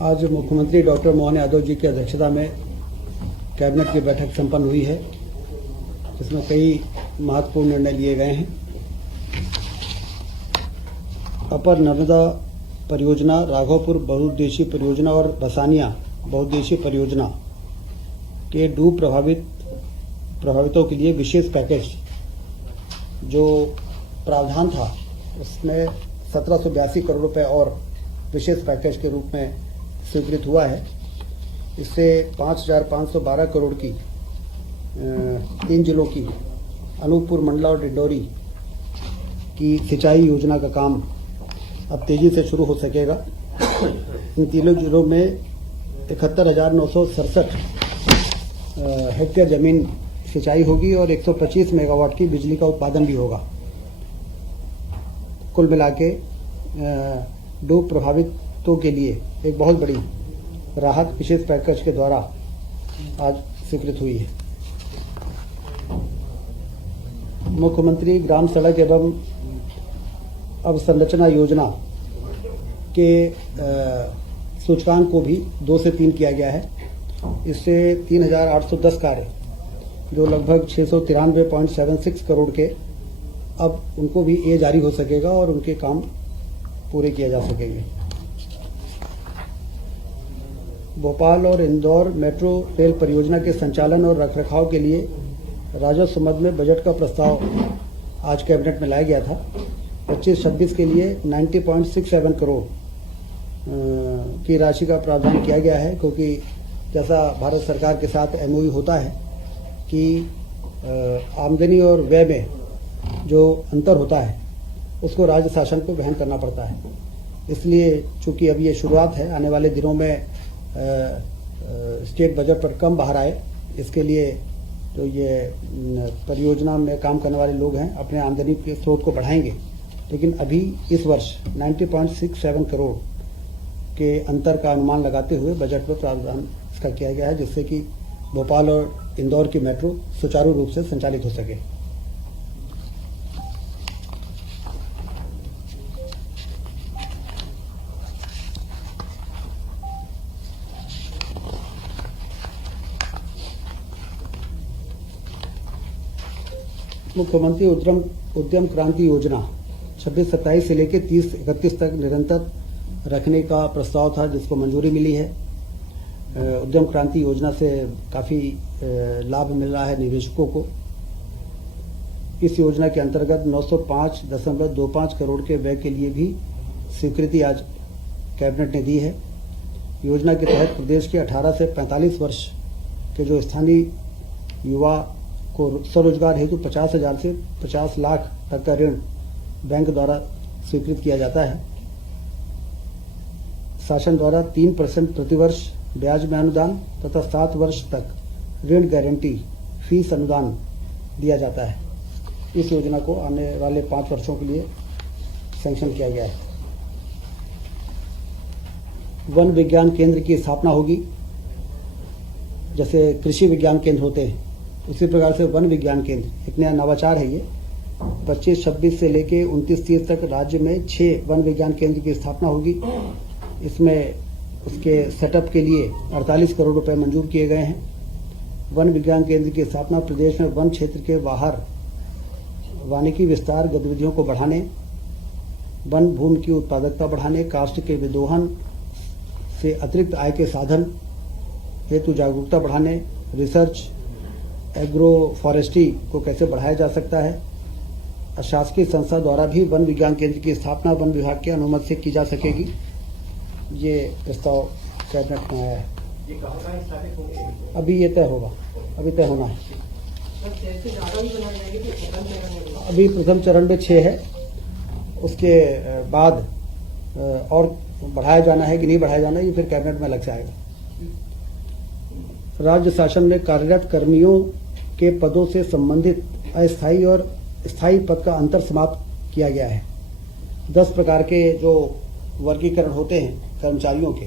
आज मुख्यमंत्री डॉक्टर मोहन यादव जी की अध्यक्षता में कैबिनेट की बैठक संपन्न हुई है, जिसमें कई महत्वपूर्ण निर्णय लिए गए हैं। अपर नर्मदा परियोजना, राघोपुर बहुउद्देशीय परियोजना और बसानिया बहुउद्देशीय परियोजना के डूब प्रभावितों के लिए विशेष पैकेज जो प्रावधान था, उसमें 1782 करोड़ रुपए और विशेष पैकेज के रूप में स्वीकृत हुआ है। इससे 5512 करोड़ की 3 जिलों की अनूपपुर, मंडला और डिंडोरी की सिंचाई योजना का काम अब तेजी से शुरू हो सकेगा। इन तीनों जिलों में 71,967 हेक्टेयर जमीन सिंचाई होगी और 125 मेगावाट की बिजली का उत्पादन भी होगा। कुल मिला के डूब प्रभावितों के लिए एक बहुत बड़ी राहत विशेष पैकेज के द्वारा आज स्वीकृत हुई है। मुख्यमंत्री ग्राम सड़क एवं अवसंरचना योजना के सूचकांक को भी 2 से 3 किया गया है। इससे 3,810 कार्य जो लगभग 693.76 करोड़ के, अब उनको भी ये जारी हो सकेगा और उनके काम पूरे किए जा सकेंगे। भोपाल और इंदौर मेट्रो रेल परियोजना के संचालन और रखरखाव के लिए राजस्व मद में बजट का प्रस्ताव आज कैबिनेट में लाया गया था। 25-26 के लिए 90.67 करोड़ की राशि का प्रावधान किया गया है, क्योंकि जैसा भारत सरकार के साथ MOU होता है कि आमदनी और व्यय में जो अंतर होता है उसको राज्य शासन को वहन करना पड़ता है। इसलिए चूंकि अभी ये शुरुआत है, आने वाले दिनों में स्टेट बजट पर कम बाहर आए, इसके लिए जो ये परियोजना में काम करने वाले लोग हैं अपने आमदनी के स्रोत को बढ़ाएंगे। लेकिन अभी इस वर्ष 90.67 करोड़ के अंतर का अनुमान लगाते हुए बजट में प्रावधान इसका किया गया है, जिससे कि भोपाल और इंदौर की मेट्रो सुचारू रूप से संचालित हो सके। मुख्यमंत्री उद्यम क्रांति योजना 26-27 से लेकर 30-31 तक निरंतर रखने का प्रस्ताव था, जिसको मंजूरी मिली है। उद्यम क्रांति योजना से काफ़ी लाभ मिल रहा है निवेशकों को। इस योजना के अंतर्गत 905.25 करोड़ के व्यय के लिए भी स्वीकृति आज कैबिनेट ने दी है। योजना के तहत प्रदेश के 18 से 45 वर्ष के जो स्थानीय युवा को स्वरोजगार हेतु 50,000 से 50 लाख तक का ऋण बैंक द्वारा स्वीकृत किया जाता है। शासन द्वारा 3% प्रतिवर्ष ब्याज में अनुदान तथा 7 वर्ष तक ऋण गारंटी फीस अनुदान दिया जाता है। इस योजना को आने वाले 5 वर्षों के लिए सैंक्शन किया गया है। वन विज्ञान केंद्र की स्थापना होगी। जैसे कृषि विज्ञान केंद्र होते हैं, उसी प्रकार से वन विज्ञान केंद्र एक नया नवाचार है। ये 25-26 से लेके 29-30 तक राज्य में 6 वन विज्ञान केंद्र की स्थापना होगी। इसमें उसके सेटअप के लिए 48 करोड़ रुपए मंजूर किए गए हैं। वन विज्ञान केंद्र की स्थापना प्रदेश में वन क्षेत्र के बाहर वानिकी विस्तार गतिविधियों को बढ़ाने, वन भूमि की उत्पादकता बढ़ाने, काष्ठ के विदोहन से अतिरिक्त आय के साधन हेतु जागरूकता बढ़ाने, रिसर्च, एग्रो फॉरेस्ट्री को कैसे बढ़ाया जा सकता है। अशासकीय संस्था द्वारा भी वन विज्ञान केंद्र की स्थापना वन विभाग की अनुमति से की जा सकेगी। ये प्रस्ताव कैबिनेट में आया है। ये कहाँ स्थापित होंगे? अभी ये तय होगा, अभी तय होना है। अभी प्रथम चरण में 6 है, उसके बाद और बढ़ाया जाना है कि नहीं बढ़ाया जाना है, ये फिर कैबिनेट में अलग से आएगा। राज्य शासन में कार्यरत कर्मियों के पदों से संबंधित अस्थायी और स्थायी पद का अंतर समाप्त किया गया है। 10 प्रकार के जो वर्गीकरण होते हैं कर्मचारियों के,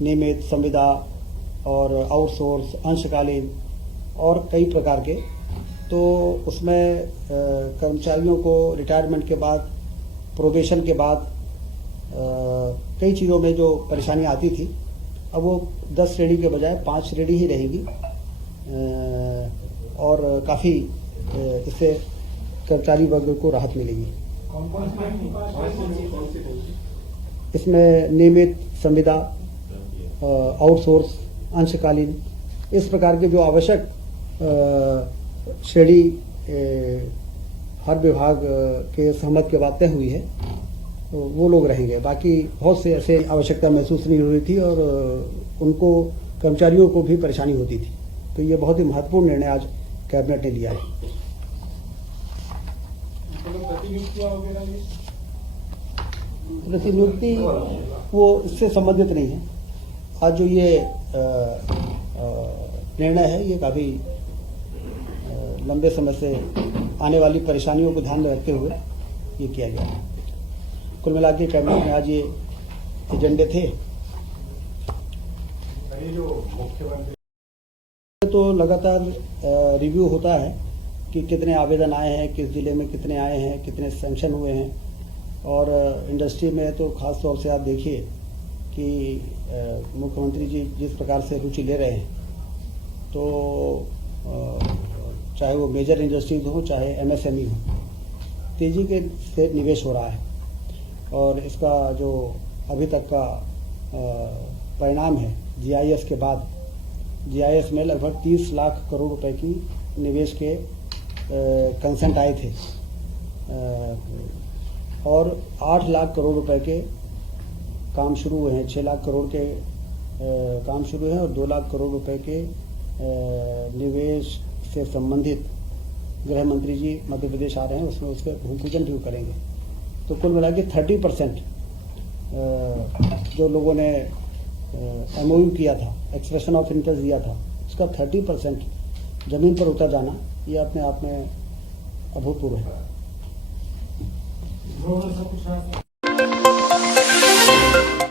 नियमित, संविदा और आउटसोर्स, अंशकालीन और कई प्रकार के, तो उसमें कर्मचारियों को रिटायरमेंट के बाद, प्रोबेशन के बाद कई चीज़ों में जो परेशानियां आती थी, अब वो 10 श्रेणी के बजाय 5 श्रेणी ही रहेंगी। और काफ़ी इससे कर्मचारी वर्ग को राहत मिलेगी। कौन सी इसमें नियमित, संविदा, आउटसोर्स, अंशकालीन, इस प्रकार के जो आवश्यक श्रेणी हर विभाग के सहमत के बाद तय हुई है, तो वो लोग रहेंगे। बाकी बहुत से ऐसे आवश्यकता महसूस नहीं हो रही थी और उनको, कर्मचारियों को भी परेशानी होती थी। तो ये बहुत ही महत्वपूर्ण निर्णय आज कैबिनेट ने लिया है। प्रतिनियुक्ति वो इससे संबंधित नहीं है। आज जो ये निर्णय है, ये काफी लंबे समय से आने वाली परेशानियों को ध्यान में रखते हुए ये किया गया है। कुल मिला के कैबिनेट में आज ये एजेंडे थे। जो मुख्यमंत्री तो लगातार रिव्यू होता है कि कितने आवेदन आए हैं, किस जिले में कितने आए हैं, कितने सैंक्शन हुए हैं। और इंडस्ट्री में तो खास तौर से आप देखिए कि मुख्यमंत्री जी जिस प्रकार से रुचि ले रहे हैं, तो चाहे वो मेजर इंडस्ट्रीज हो, चाहे एमएसएमई हो, तेजी के से निवेश हो रहा है। और इसका जो अभी तक का परिणाम है, जीआईएस के बाद, जीआईएस में लगभग 30 लाख करोड़ रुपए की निवेश के कंसेंट आए थे और 8 लाख करोड़ रुपए के काम शुरू हुए हैं। 6 लाख करोड़ के काम शुरू हैं और 2 लाख करोड़ रुपए के निवेश से संबंधित गृह मंत्री जी मध्य प्रदेश आ रहे हैं, उसमें उसके भूमि पूजन भी करेंगे। तो कुल मिला के 30% जो लोगों ने एमओयू किया था, एक्सप्रेशन ऑफ इंटरेस्ट दिया था, उसका 30% जमीन पर उतर जाना, ये अपने आप में अभूतपूर्व है।